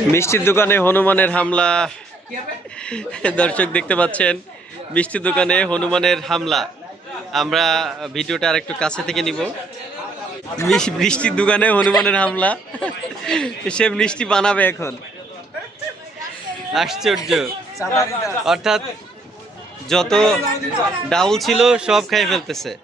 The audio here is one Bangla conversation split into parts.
মিষ্টির দোকানে হনুমানের হামলা। দর্শক দেখতে পাচ্ছেন, মিষ্টির দোকানে হনুমানের হামলা। আমরা ভিডিওটা আর একটু কাছে থেকে নিব। মিষ- মিষ্টির দোকানে হনুমানের হামলা। সে মিষ্টি বানাবে এখন। আশ্চর্য। অর্থাৎ যত ডাউল ছিল, সব খাই ফেলতেছে।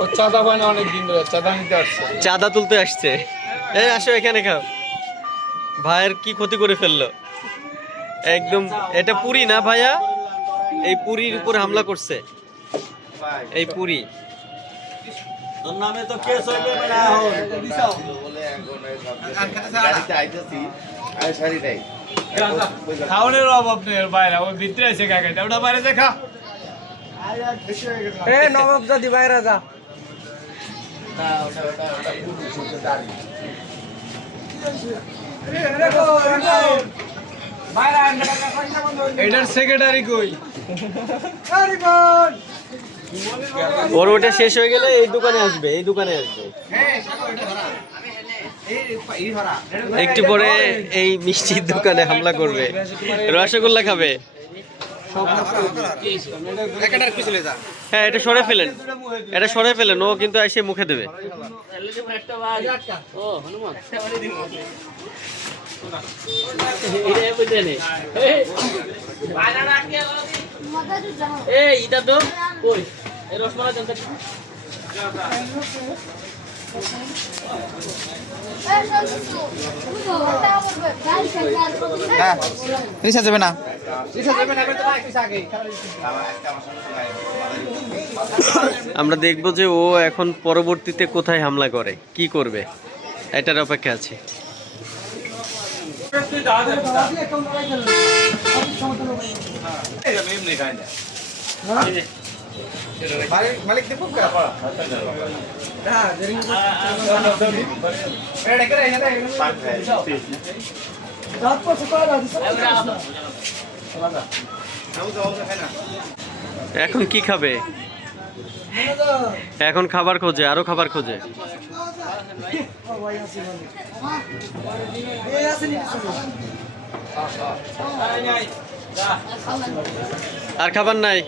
ও চাঁদা পায় অনেক দিন ধরে চাঁদা চাঁদা তুলতে আসছে। এই, আসো এখানে খাও। ভাইয়ের কি ক্ষতি করে ফেলল? একদম, এটা পুরি না ভাইয়া? এই পুরীর উপর হামলা করছে। এই পুরি। তোর নামে তো কেস হইবে না গাড়িতে আইতেছি আমি শাড়ি নাই। খাওয়ানোর অভাব নেই বাইরে ওর ভিতরে আছে কাকে ওটা বাইরে দেখা। এ নবাব জাদি বাইরে যা। এটার সেক্রেটারি কই? ওর ওটা শেষ হয়ে গেলে এই দোকানে আসবে এই দোকানে আসবে। একটু পরে এই মিষ্টির দোকানে হামলা করবে। রসগোল্লা খাবে। হ্যাঁ এটা সরে ফেলেন। এটা সরে ফেলেন ও কিন্তু এসে মুখে দেবে। রিসা যাবে না। আমরা দেখব যে ও এখন পরবর্তীতে কোথায় হামলা করে। কি করবে? এটার অপেক্ষা আছে। মালিক দেখো এখন কি খাবে? এখন খাবার খোঁজে আরও খাবার খোঁজে। আর খাবার নাই?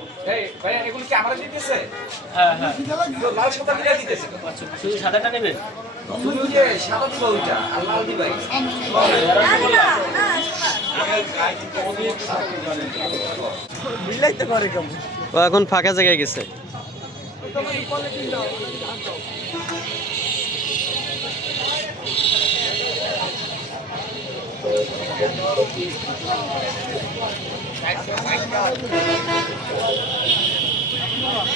কেমন? ও এখন ফাঁকা জায়গায় গেছে। Thank you.